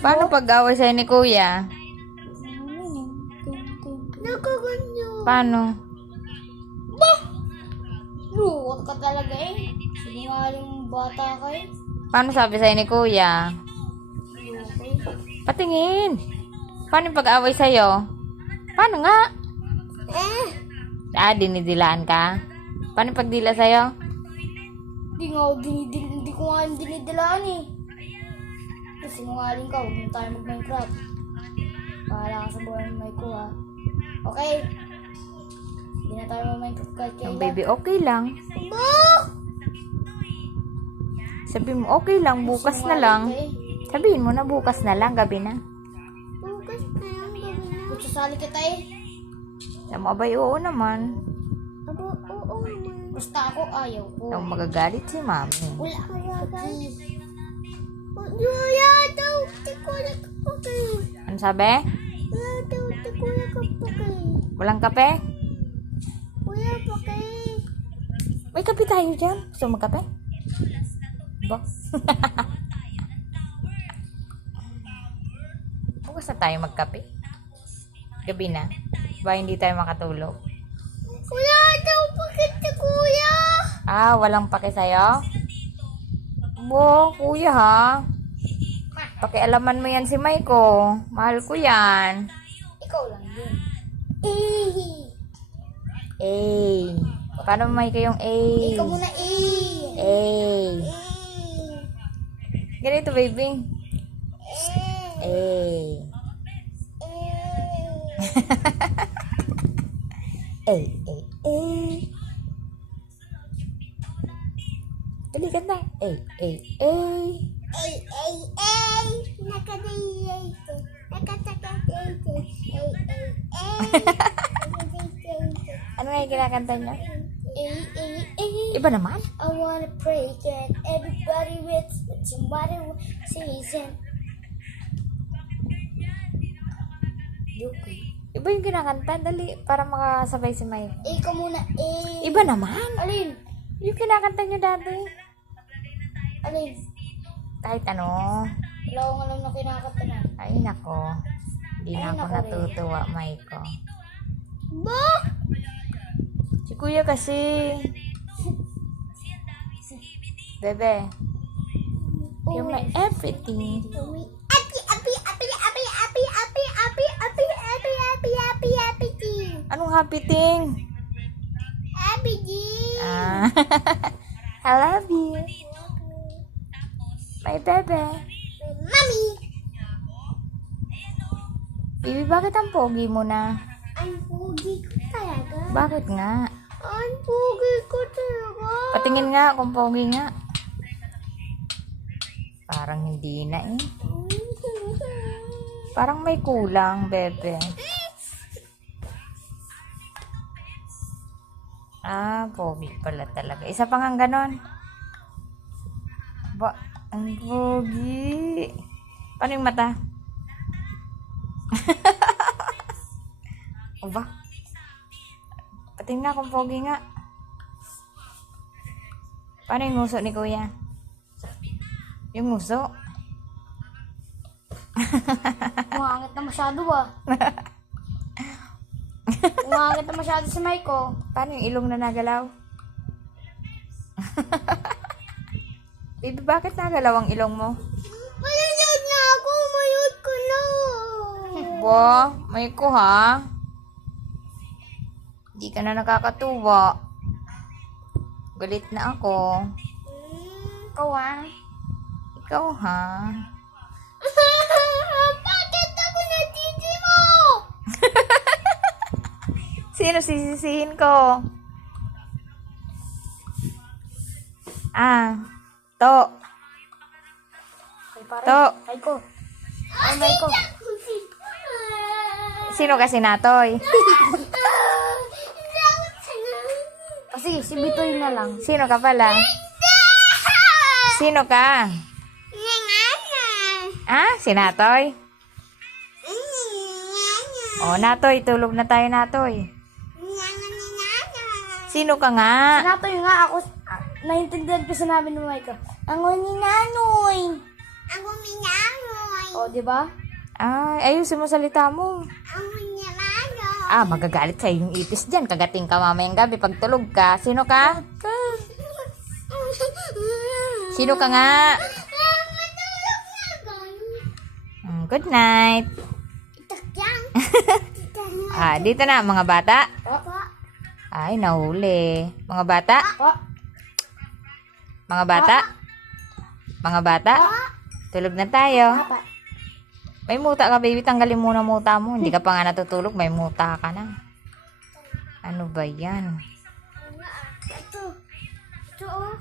Paano pag-away sa'yo ni Kuya? Nakaganyo. Paano? Luwag ka talaga eh. Sinungaling bata ka eh. Paano sabi sa'yo ni Kuya? Okay. Patingin. Paano yung pag-away sa'yo? Paano nga? Dinidilaan ka? Paano yung pagdila sa'yo? Hindi ko nga dinidilaan eh. Kasi sinungaling ka, huwag mo tayo mag-Minecraft. Bahala ka sa buhay ng Mike ko ha. Okay? Hindi na tayo mag-Minecraft kahit Ang kailan. baby, okay lang. Sabi mo, okay lang, bukas na lang. Sabihin mo na, bukas na lang, gabi na. Bukas na lang, gabi na. Kung sasali kita eh. Sabi mo, abay, oo naman. Aba, oo naman. Basta ako ayaw ko. Nang magagalit si mami. Wala ka magagalit. Wala daw, di ko nakapagay. Ano sabi? Wala daw, di ko nakapagay. Walang kape? Wala pa kay. May kape tayo dyan. Gusto mo magkape? Ba? Bukas na tayo magkape. Gabi na. Ba hindi tayo makatulog? Wala daw pakit si kuya. Walang pake sa'yo? Bo, kuya ha. Pakialaman mo yan si Maiko. Mahal ko yan. Ikaw lang din. Paano Maiko yung A? Ikaw muna A. Ganito baby. A. A. Dali ka na. A. Ano nga yung kinakanta niya? Iba naman. I wanna pray that everybody with somebody season. Iba yung kinakanta. Dali. Para makasabay si Mike. Ikaw muna Iba naman. Alin? Yung kinakanta niya dati. Alin? Kahit ano. Wala akong alam na kinakanta na. Ay, nako. Hindi na Ay, ako nako, natutuwa, Maiko. Ba? Si Kuya kasi. Bebe. You're my everything. Anong happy thing? I love you. My bebe. Mami! Baby, bakit ang pogi mo na? Ang pugi ko talaga. Bakit nga? Ang pugi ko talaga. Patingin nga kung pogi nga. Parang hindi na eh. Parang may kulang, bebe. Pogi pala talaga. Isa pa nga ganon. Ba, ang pogi. Paano yung mata? Ba? Patingin nga kung pogi nga. Paano yung nguso ni Kuya? Yung nguso? Umangit na masyado ah. Umangit na masyado si Maiko. Paano yung ilong na nagalaw? Baby, bakit nagalaw ang ilong mo? Malayod na ako. Mayod ko na. Bo, may ko ha? Hindi ka na nakakatuwa. Galit na ako. Ikaw ah. Ikaw ha? Bakit ako natiti mo? Sino sisisihin ko? To. To. Maiko. Ay, Maiko. Sino kasi natoy? Sige, si Bitoy na lang. Sino ka pala? Sino ka? Si Natoy? Natoy, tulog na tayo, Natoy. Sino ka nga? Natoy nga ako. Naintindihan ko sinabi ni Maiko. Ako ni Nanoy. Ako ni Nanoy. O, di ba? Ay, ayusin mo salita mo. Magagalit sa'yo yung itis dyan. Kagating ka mamayang gabi pag tulog ka. Sino ka? Sino ka nga? Good night. Dito na, mga bata. Opo. Ay, nahuli. Mga bata? Opo. Mga bata? Mga bata? Tulog na tayo. Opo. May muta ka, baby. Tanggalin muna muta mo. Hindi ka pa nga natutulog. May muta ka na. Ano ba yan? Ito. Ito, oh.